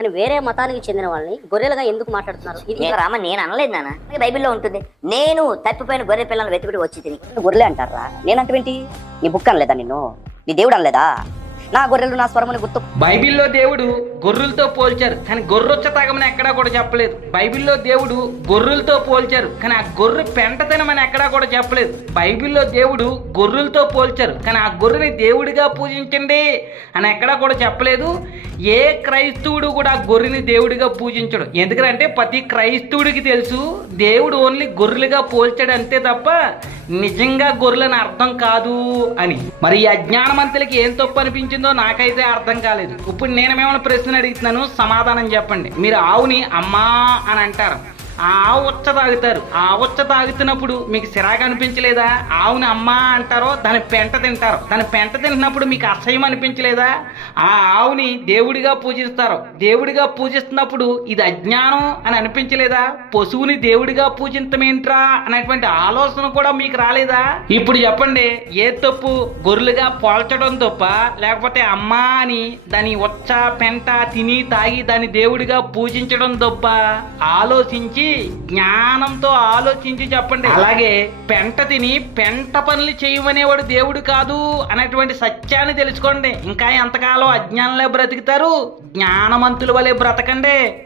కానీ వేరే మతానికి చెందిన వాళ్ళని గొర్రెలుగా ఎందుకు మాట్లాడుతున్నారు? ఇది రామ నేను అనలేదు నాన్న. బైబిల్లో ఉంటుంది. నేను తప్పిపోయిన గొర్రె పిల్లలను వెతుకుడు వచ్చి తిని. గొర్రెలే అంటారా? నేనంటే నీ బుక్ అనలేదా నిన్ను? నీ దేవుడు అనలేదా? నా గొర్రెలు నా స్వరముని గుర్తు. బైబిల్లో దేవుడు గొర్రెలతో పోల్చారు కానీ గొర్రొచ్చ తాగమని ఎక్కడా కూడా చెప్పలేదు. బైబిల్లో దేవుడు గొర్రెలతో పోల్చారు కానీ ఆ గొర్రె పెంటతనమని ఎక్కడా కూడా చెప్పలేదు. బైబిల్లో దేవుడు గొర్రెలతో పోల్చారు కానీ ఆ గొర్రెని దేవుడిగా పూజించండి అని ఎక్కడా కూడా చెప్పలేదు. ఏ క్రైస్తవుడు కూడా గొర్రెని దేవుడిగా పూజించడు. ఎందుకంటే ప్రతి క్రైస్తవుడికి తెలుసు దేవుడు ఓన్లీ గొర్రెలుగా పోల్చాడు అంతే తప్ప నిజంగా గొర్రెలని అర్థం కాదు అని. మరి ఈ అజ్ఞానమంతులకి ఏం తప్పు అనిపించిందో నాకైతే అర్థం కాలేదు. ఇప్పుడు నేను మేమైనా ప్రశ్న అడుగుతున్నాను సమాధానం చెప్పండి. మీరు ఆవుని అమ్మా అని అంటారు. ఆ ఉచ్చ తాగుతారు. ఆ ఉచ్చ తాగుతున్నప్పుడు మీకు సిరాగా అనిపించలేదా? ఆవుని అమ్మా అంటారో దాని పెంట తింటారు. దాని పెంట తింటున్నప్పుడు మీకు అసహ్యం అనిపించలేదా? ఆ ఆవుని దేవుడిగా పూజిస్తారు. దేవుడిగా పూజిస్తున్నప్పుడు ఇది అజ్ఞానం అని అనిపించలేదా? పశువుని దేవుడిగా పూజించమేంట్రా అనేటువంటి ఆలోచన కూడా మీకు రాలేదా? ఇప్పుడు చెప్పండి ఏ తప్పు గొర్రెలుగా పోల్చడం తప్ప లేకపోతే అమ్మా అని దాని ఉచ్చ పెంట తిని తాగి దాని దేవుడిగా పూజించడం తప్ప ఆలోచించి జ్ఞానంతో ఆలోచించి చెప్పండి. అలాగే. పెంట తిని పెంట పనులు చేయమనేవాడు దేవుడు కాదు అనేటువంటి సత్యాన్ని తెలుసుకోండి. ఇంకా ఎంతకాలం అజ్ఞానంలో బ్రతుకుతారు? జ్ఞానవంతుల వలె బ్రతకండి.